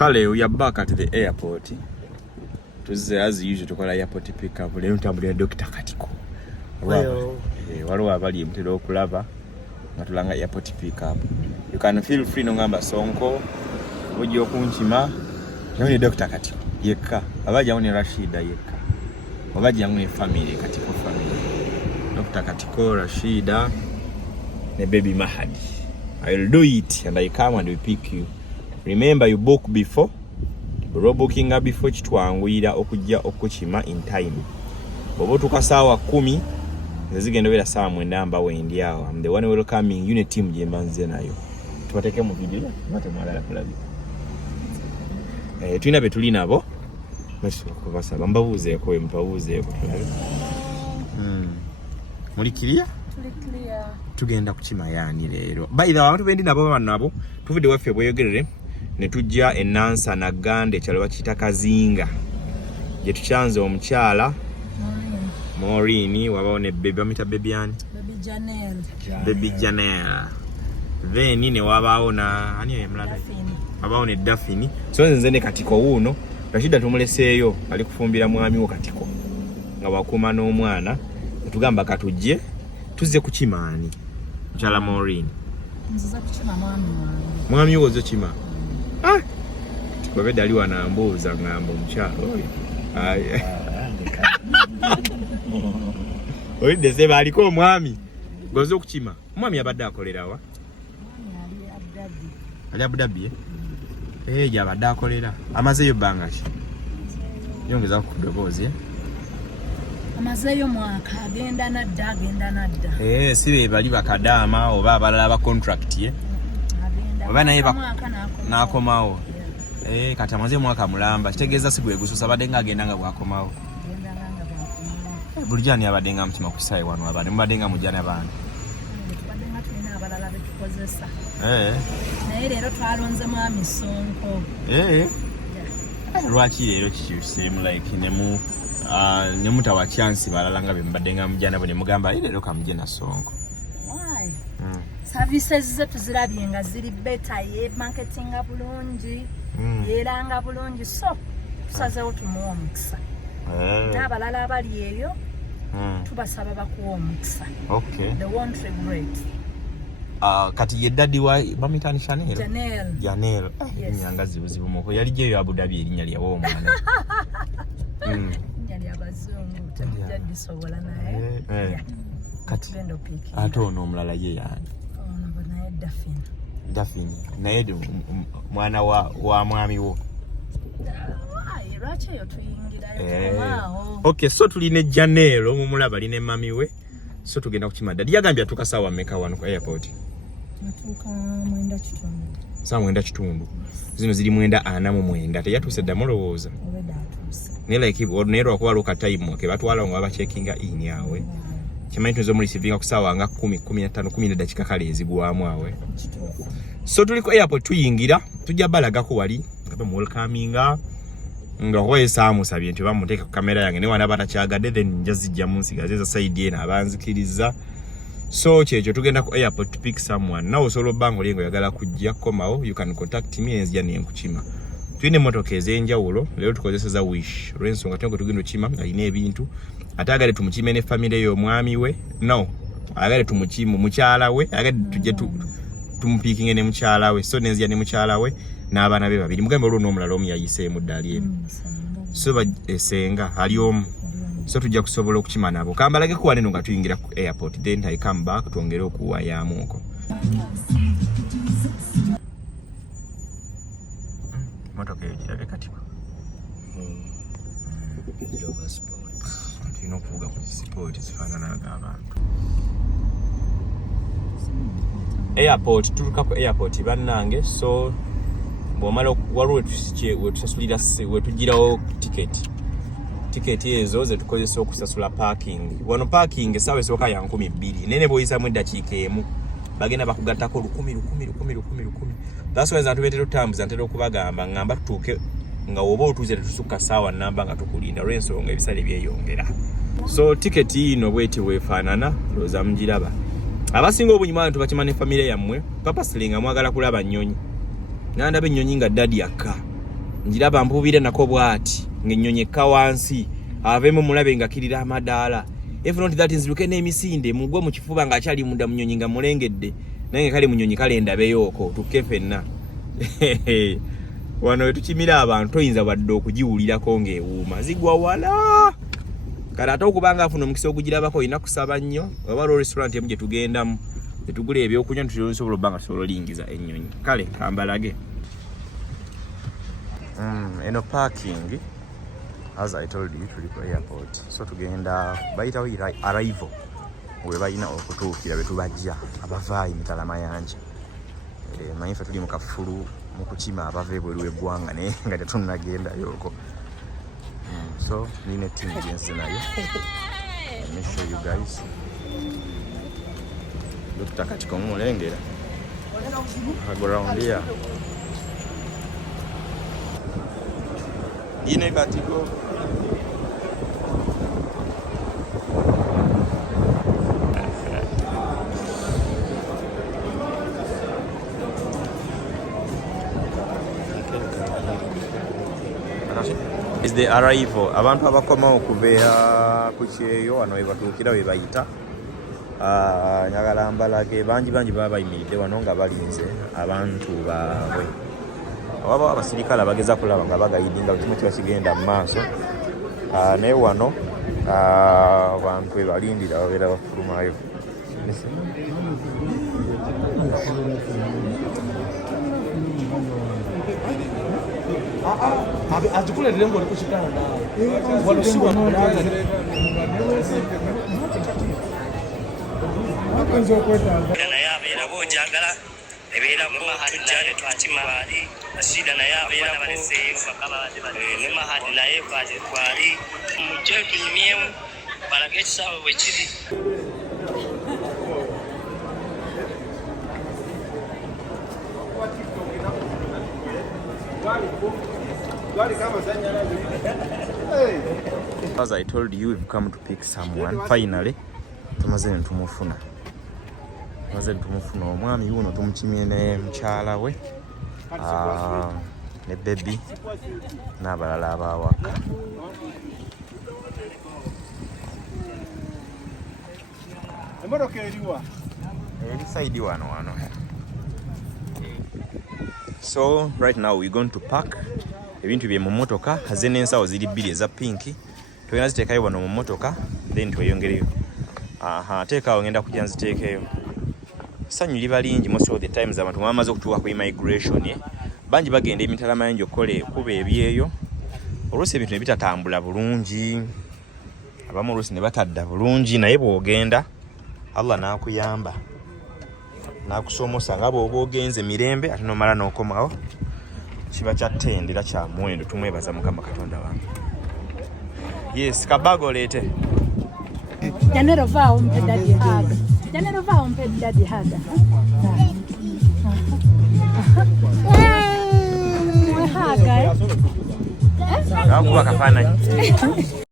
Kale, we are back at the airport. As usual, to call airport pick up. Leero ntambulira Dr. Katiko. Waliwo abali mutera okulaba nga tulanga airport pick up. You can feel free n'ongamba Sonko, ojja okunkima, yaani Dr. Katiko yekka. Abajja ne Rashida yekka. Abajja ne family Katiko family. Dr. Katiko, Rashida, ne baby Mahadi. I will do it and I come and we pick you. Remember you book before. Booking up before kitwanguyira okujja okukima in time. Bobo tukasaawa 10 zigenda bera saa 9 amba wendi awo. I'm the one welcoming unit team je mbanze nayo. Tubateke mu video mate mwala kulabi. Tulina betulina abo. Masi kubasaba mbabuze ko mpabuze ko tulabe. Muri clear? Clear. Tugenda kukima yani leero. By the way abantu bendi nabo banabo tuvide waffe boyogerere. Netujja enansa na gande kyalo bakita kazinga je tuchanze omukyala Morini wabaone baby amita baby yani baby Janelle then ne wabaona ani emlada wabaone Daphne so nze ne Katiko wuno Rashida tumuleseeyo ali kufumbira mwami wo Katiko nga bakuma n'omwana tugamba katujje tuzze kukimaani mukyala Morini nziza kukima mwami wo zo kima Kwa dali wanambuza ngambo mchalo oyo. Oyo deseba aliko mwami. Gozo kuchima. Mwami abadde akolera wa? Ali Abu Dhabi. Abadde akolera. Amazeyo bangashi. Yongeza kudobozi. Amazeyo mwaka agenda nadda. Sibe bali bakadama oba abalala ba contract ye. Oba naye nakomawo. Kati amaze mwaka mulamba kitegeeza sigwe gususa badenga agenda nga bwakomawo bulijani abadenga mtima kusaye wano abade mubadenga mujana abantu badenga tulina abalala betukozesa naye leero twalonze mwami Sonko lwaki leero kikisemu like ne mutawa chance balala nga bemubadenga mujana bone mugamba leero kamuje na Sonko services zetu zirabye nga ziri better ye marketing bulungi yeranga bulungi so tusazeewo tumuwa omukisa n'abalala abali eyo tubasaba bakuwa omukisa they won't regret. Kati ye daddy wa bamitani Janelle nyanga zibuzibu moko yali jeyo Abu Dhabi erinya lya wo omwana nyali abazungu tujja disobola naye kati ate ono omulala ye yani naye Daphne naye mwana wa mwami wo okay so tuline Janelle omumulaba line mami we so tugenda kukima dadi yagambya tukasawa meka wano ku airport natuka mwenda kitundu saa mwenda kitundu zino ziri mwenda 49 teyatuse damolowooza ne like ordinary okuba loka time ke batwala ngo aba checkinga in yawe kimanyi tuzo muri receiving kusawa nga 10 15 10 dakika kale ezigwamu awe so tuliko airport tuyingira tujja balaga ko wali ngaba welcominga nga hoye samu sabye nti bamuteka ku kamera yange ne wana batachagade then njazijja munsigaze za side ena abanzikiriza so checho tugenda ku airport to pick someone now solo bango lengo yagala kujja komao you can contact me enzija ne nkukima twine motoka ezenjawulo lero tukozeseza wish rensonga tango tugendo kima aline ebintu atagale tumukime ne family yo mwami we no agale tumukimu mukyala we agale tujje tumupikinge ne mukyala we so nenzija ne mukyala we n'abaana be babiri mugambe olwo n'omulala omu yayise mu ddali eno so esenga ali omu so tujja kusobola okukima nabo kambalage kuwa neno nga tuyingira ku airport then I come back tuongere okuwayamu okwo motoka eyo kirabe Katiko tulina okuvuga ku sport zifaanana ng'abantu airport tuluka ku airport bannange so bwomala waliwo wetusasulira wetugirawo ticket ezo zetukozesa okusasula parking wano parking esawa esooka ya 12 nene bwoyisamu eddakiika emu bagenda bakugattako 10 that's why zantu betero tambuza ntera okubagamba ngamba tutuuke nga woba otuuze tetusukka saawa namba nga tukulinda olw'ensonga ebisale byeyongera so ticket ino bweti weefaanana looza mugiraba abasinga obunyuma abantu bakimane family yammwe papa silinga mwagala kulaba nnyonyi nanda be nnyonyi nga daddy akka njiraba mpuubire nako bw'ati ng'ennyonyi ekka wansi aveemu mulabe nga kirira amadaala. If not that nziruke n'emisinde mugwe mu kifuba ng'akyali munda mu nnyonyi nga mulengedde nange kale mu nnyonyi kale ndabeyooko tukke ffenna. Wano we tukimira abantu toyinza wadde okugiwulirako ng'ewuuma zigwa wala. Kale ate okubanga afuna omukisa ogugirabako olina kusaba nnyo oba restaurant emu gye tugendamu tetugula ebyokunywa tusobola obba nga tusobola olingiza ennyonyi. Kale kambalage. Eno parking, as I told you, tuli ku airport. So tugenda bayitawo arrival we balina okutuukira be tubajja abavaayo mitala mayanja. Manyi ffe tuli mu kafulu mu kukima abava ebweru w'eggwanga naye nga tetunnagendayo okwo. So nina ettiimu gyenze nayo. Let me show you guys. Dr. Katiko mulengera. Go round here. Ine Katiko. Is the arrival. Abantu abakoma okubeera ku kyeyo wano we batuukira we bayita. Njagala mbalage bangi baba bayimiridde wano nga balinze abantu baabwe. Waba abasirikale abageza kulaba nga bagayidinga kimu kiba kigenda mu maaso. Naye wano abantu we balindira babeera bafulumayo. Atukule lengo liko shikana walusiwa na yabera bojagala ebera ko tujjale twatimali ashida na yabera balese bakaba ne mahadi naye kwaje kwali mujje tunyimyemu balage sawa wekiri. As I told you, we've come to pick someone. Finally, tumaze ntumufuna. Omwami yuno tumukimye ne mukyala we. Ne baby n'abalala abawaka. Side wano. So right now we're going to park ebintu bye mu motoka haze n'ensawo ziri bbiri eza pinki tuyina ziteekayo wano mu motoka then tweyongereyo. Teekaawo ngenda kujja nziteekeyo. Essanyu liba lingi most of the times abantu bamaze okutuuka ku immigration bangi bagenda emitala mayinja okuba ebyeyo oluusi ebintu ne bitatambula bulungi abamu oluusi ne batadda bulungi naye bw'ogenda Allah n'akuyamba n'akusomosa nga bw'oba ogenze mirembe ate n'omala n'okomawo kiba kyattendera kya muwendo. Tumwebaza Mukama Katonda wange. Yes, kabago oleete. Janero vao mpe daddy haga. Janero vao mpe daddy haga. Haga. Hakuba kafaananyi.